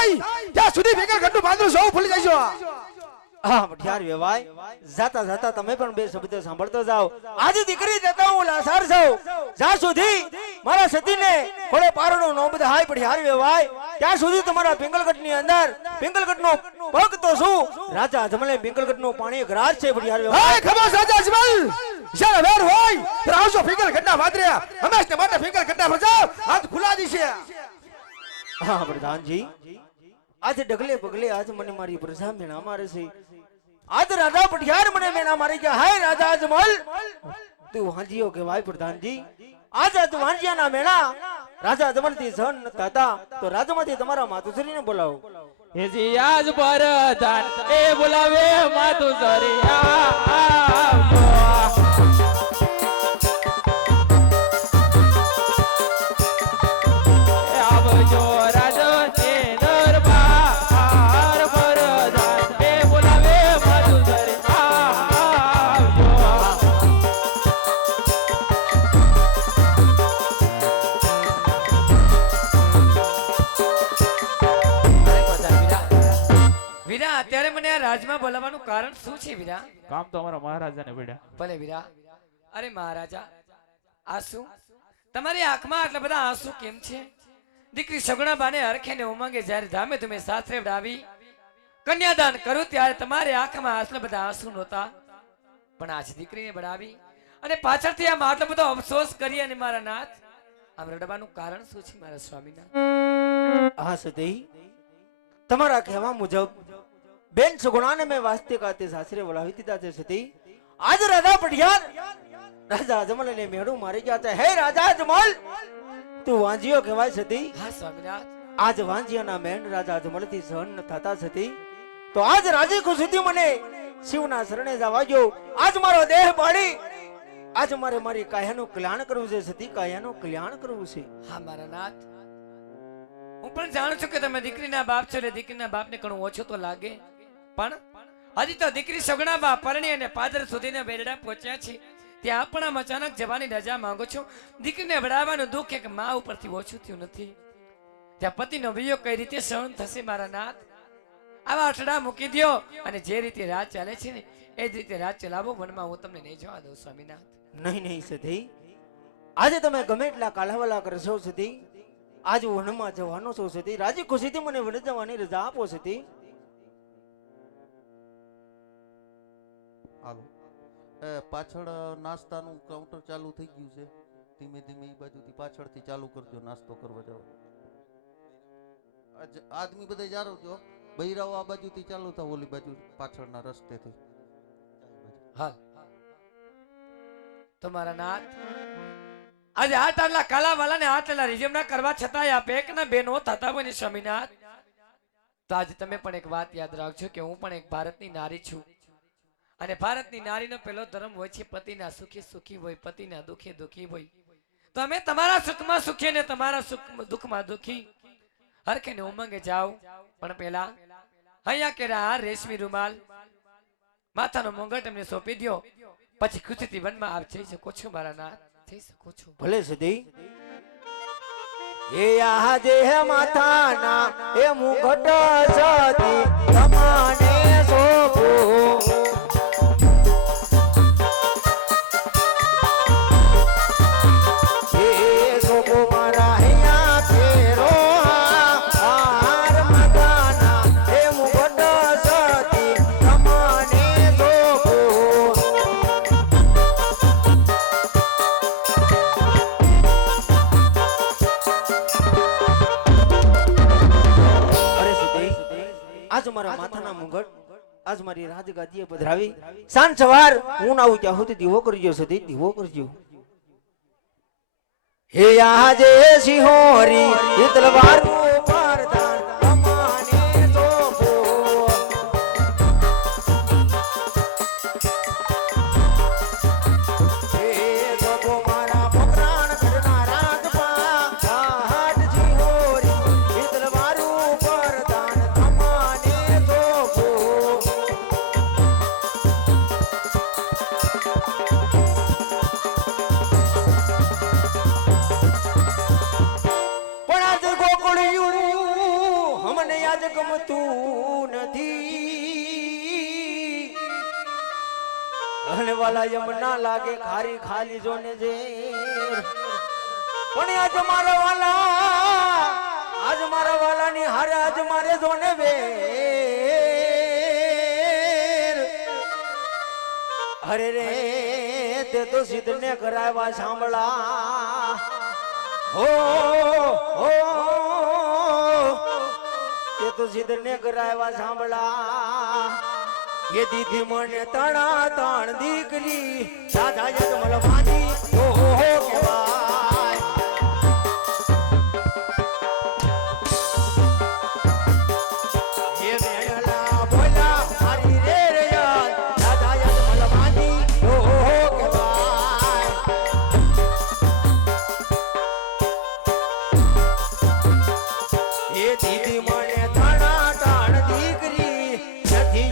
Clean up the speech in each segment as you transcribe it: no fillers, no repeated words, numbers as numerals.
થાય ત્યાં સુધી ભેગા ઘરનું બાંધરું સૌ ભૂલી જઈશો હા પઠિયાર વેવાય જાતા જાતા તમે પણ બે શબ્દ સાંભળતો જાઓ આજે દીકરી દેતા હું લાસાર છું જ્યાં સુધી મારા સતીને ખોળે પારણો નો બધા હાય પઠિયાર વેવાય ત્યાં સુધી તમારા પિંગલગઢ ની અંદર પિંગલગઢ નો પગ તો શું રાજા અજમલે પિંગલગઢ નું પાણી ગ્રાસ છે પઠિયાર વેવાય હાય ખબર રાજા અજમલ જ્યારે વેર હોય ત્યારે આવજો પિંગલગઢ ના વાદરિયા હંમેશા માટે પિંગલગઢ ના પ્રજા હાથ ખુલા દીશે હા પ્રધાનજી આજે ડગલે પગલે આજ મને મારી પ્રજા મેણા મારે છે આજ રાજા પઠિયાર મને મેણા મારી ગયા હાય રાજા અજમલ તું વાંજીઓ કે ભાઈ પ્રધાનજી આજ વાંજિયા ના મેણા રાજા અજમલ થી સહન ન થતા તો રાજમાંથી તમારા માતુશ્રીને બોલાવો હેજી આજ પરધાન એ બોલાવે માતુશ્રી આવજો અત્યારે મને આ રાજમાં બોલાવવાનું કારણ શું છે વીરા? કામ તો અમારા મહારાજાને પડ્યા. ભલે વીરા. અરે મહારાજા આંસુ તમારી આંખમાં આટલા બધા આંસુ કેમ છે? દીકરી સગુણા બાને હરખે ને ઉમંગે જ્યારે ધામે તમે સાસરે વડાવી કન્યાદાન કરું ત્યારે તમારી આંખમાં આટલા બધા આંસુ નહોતા, પણ આજ દીકરીને વડાવી અને પાછળથી આમ આટલો બધો અફસોસ કરી અને મારા નાથ આમ રડવાનું કારણ શું છે મારા સ્વામીનાથ? હા સતી તમારા કહેવા મુજબ બેન સગુણાને મેં વાસ્તે કાતે સાસરે બોલાવી દીધા છે સતી. આજ રાજા પઠિયાર રાજા અજમલને મેળું મારી ગયા છે. હે રાજા અજમલ તું વાંજિયો કહેવાય સતી. હા સ્વામીનાથ. આજ વાંજિયાના મેણ રાજા અજમલથી સહન ન થતા સતી તો આજ રાજી ખુશીથી મને શિવના શરણે જવા ગયો. આજ મારો દેહ પાડી આજ મારે મારી કાયાનું કલ્યાણ કરવું છે સતી, કાયાનું કલ્યાણ કરવું છે. હા મારા નાથ, હું પણ જાણું છું કે તમે દીકરીના બાપ છો એટલે દીકરીના બાપને ઘણું ઓછું તો લાગે, પણ હજી તો દીકરી સગણા બા પરણી અને પાદર સુધીના બેરડા પહોંચ્યા છે. ત્યાં પણ આમ અચાનક જવાની રજા માંગો છો. દીકરીને વડાવવાનું દુઃખ એક મા ઉપરથી ઓછું થયું નથી. ત્યાં પતિનો વિયોગ કઈ રીતે સહન થશે મારા નાથ? આવા અઠડા મૂકી દો અને જે રીતે રાત ચાલે છે ને એ જ રીતે રાત ચલાવો. વનમાં હું તમને નહીં જવા દઉં સ્વામીનાથ. નહીં નહીં સતી, આજે તમે ગમે એટલા કાલાવાલા કરશો સતી, આજ વનમાં જવાનો છો સતી. રાજી ખુશીથી મને વન જવાની રજા આપો સતી. હાલો પાછળ નાસ્તાનું કાઉન્ટર ચાલુ થઈ ગયું છે. ધીમે ધીમે એ બાજુથી પાછળથી ચાલુ કરજો નાસ્તો કરવા જાવ. આદમી બધા જારો છો, બૈરાઓ આ બાજુથી ચાલુ થાવ, ઓલી બાજુ પાછળના રસ્તેથી. હા તમારા નાથ આજે આ તારલા કાલાવાલાને આટલા રિઝમ ના કરવા છતાંય આ પેકના બેનો થતા હોય ને સ્વામીનાથ, તો આજે તમે પણ એક વાત યાદ રાખજો કે હું પણ એક ભારતની નારી છું અને ભારતની નારીનો પહેલો ધર્મ હોય છે પતિના સુખી સુખી હોય, પતિના દુખી દુખી હોય. તો અમે તમારા સુખમાં સુખી ને તમારા દુઃખમાં દુખી હરખે ને ઉમંગે જાઓ. પણ પેલા અહીંયા કેરા આ રેશમી રૂમાલ માથાનો મુંગટ એમને સોંપી દો, પછી ખુશીથી વનમાં આપ જઈ શકો છો મારા નાથ, જઈ શકો છો. ભલે સતી. એ આજે માથાના એ મુગટ સતી તમાને સોપો. મારા માથાના મુગટ આજ મારી રાજગાદીએ પધરાવી. સાંજ સવાર હું આવું ત્યાં સુધી દીવો કરજો સતી, દીવો કરજો. હે આજે સિંહોરી તલવારનું પરદાન તમાને સોંપો. હે સોંપો મારા પોકરાણ ઘરના રાજપા હાટ સિંહોરી તલવારનું પરદાન તમાને સોંપો. પણ આજ ગોકુળી અને વાલા એમ ના લાગે ખારી ખાલી જોને જે પણ આજ મારા વાલાની હારે આજ મારે જોને બે અરે રે તે તો સિદ્ધને કરાવ્યા સાંભળા હો તે તો સિદ્ધને કરાવ્યા સાંભળા ये दीदी मने तणा तण दीकरी दादा जगमल मानी ओ हो केवाय ये मेला बोला हरी रे रे दादा जगमल मानी ओ हो केवाय ये दीदी मने तणा तण दीकरी जथी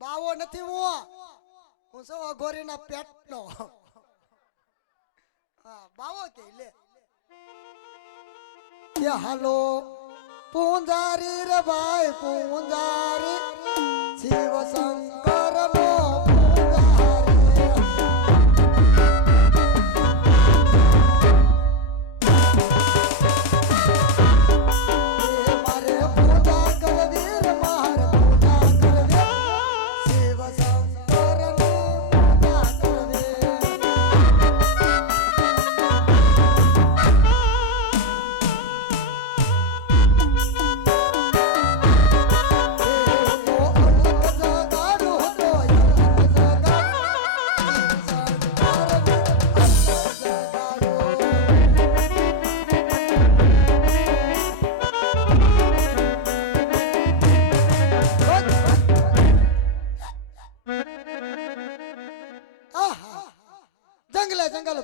બાવો નથી હું સૌ અઘોરીના પેટનો હા બાવો કે લે કે હાલો પૂંજારી રે ભાઈ પૂંજારી શિવ શંકર નો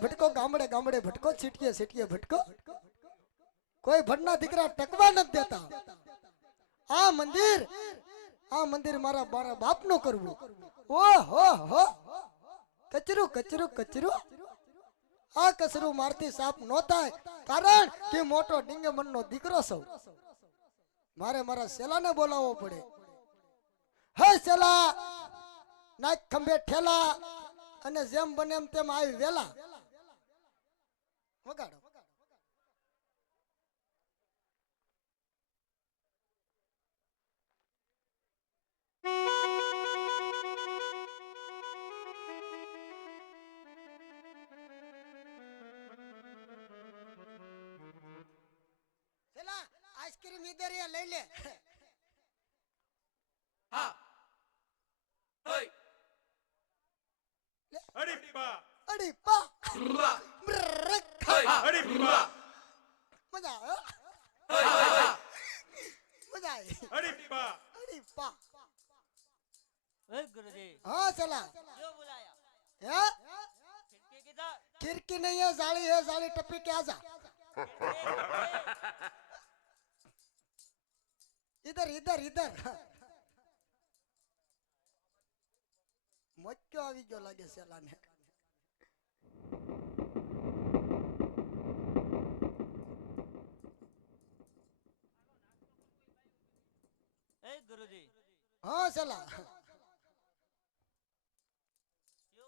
ભટકો ગામડે ગામડે ભટકો છીટીએ છીટીએ ભટકો કોઈ ભટના દીકરા ટકવા નથી દેતા આ મંદિર મારા બાપનું કરવું ઓહો હો કચરું કચરું કચરું આ કચરું મારથી સાફ નો થાય કારણ કે મોટો ડીંગમણનો દીકરો સૌ મારે મારા સેલાને બોલાવવો પડે હે સેલા નાક ખંભે ઠેલા અને જેમ બને એમ તેમ આવી વેલા વગાડો સેલા આઈસ્ક્રીમ ઇધર લઈ લે હા અડીપા મજા આવે મજા આવી पा ए गुरुजी हाँ चला क्यों बुलाया है खिड़की किधर खिड़की नहीं है, जाली टप्पी के आजा इधर इधर इधर मक्यो આવી ગયો લાગે સેલાને ए गुरुजी हाँ चला क्यों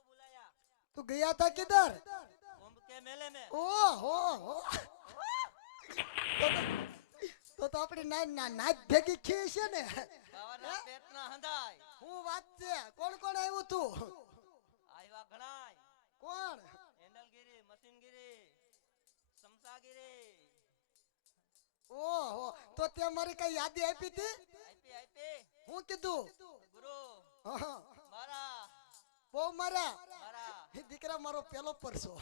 बुलाया तू गया था किधर कुंभ के मेले में ओ हो तो अपनी नाच भेगी खी છે ને બાવાના પેટના હંધાય હું વાત છે કોણ કોણ આવ્યું તું આયવા ઘણાય કોણ હેન્ડલગીરી મશીનગીરી સમસાગીરી ઓહો તો તે મારી કઈ યાદી આપી હતી આઈપી હું કીધું ગુરુ હા, મારા બહુ મારા મારા એ દીકરા મારો પેલો પરસો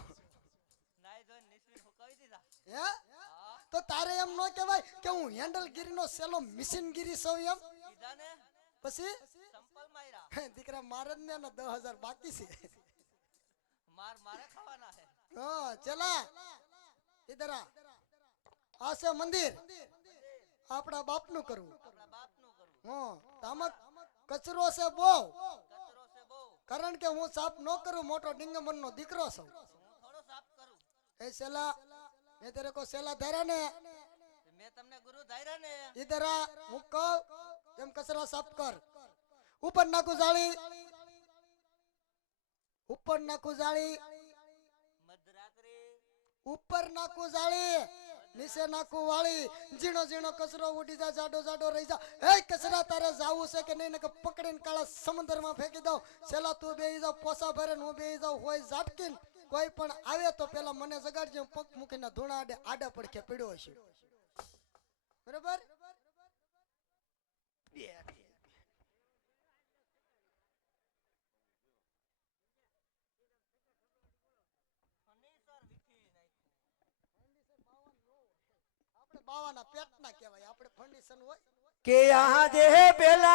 નાઈ ધોઈ નિસ્વીન હુકાવી દીધા હે તો તારે એમ ન કહેવાય કે હું હેન્ડલગીરી નો સેલો મિશનગીરી સૌ એમ કીધા ને પછી સંપલ માર્યા દીકરા મારે જ ને 10,000 બાકી છે માર મારે ખાવાના છે हाँ चला इधर आ से मंदिर अपना बाप नु करू આપણા બાપનું કરું हाँ तामक कचरो से बो કચરો છે બહુ कारण के हूँ साफ न करू मोटो डिंगमन नो दीकरो सौ હું થોડો સાફ કરું ए सेला मैं तेरे को सेला धरा ने મેં તમને ગુરુ ધાર્યા ને इधर आ हूँ कहो एम कचरा साफ कर ऊपर नाकू जाली ऊपर नाकू जाली મધરાત્રે ऊपर नाकू जाली નીચે નાખું વાળી ઝીણો ઝીણો કચરો ઉડી જા જાડો જાડો રહી જા એ કચરા તારે જાવું છે કે નહીં ને કે પકડીને કાળા સમુદ્રમાં ફેંકી દઉં છેલ્લા તું બેહી જાવ પોસા ભરે હું બેહી જાવ હોય ઝાટકીને કોઈ પણ આવે તો પેલા મને જગાડજો પગ મૂકીને ધૂણા આડે આડા પડખે પીડ્યો હશે બરાબર ફર્નિચર વિખી નાખ્યું આપણે બાવાના પેટના કહેવાય આપણે ફંડિશન હોય કે આજે પેલા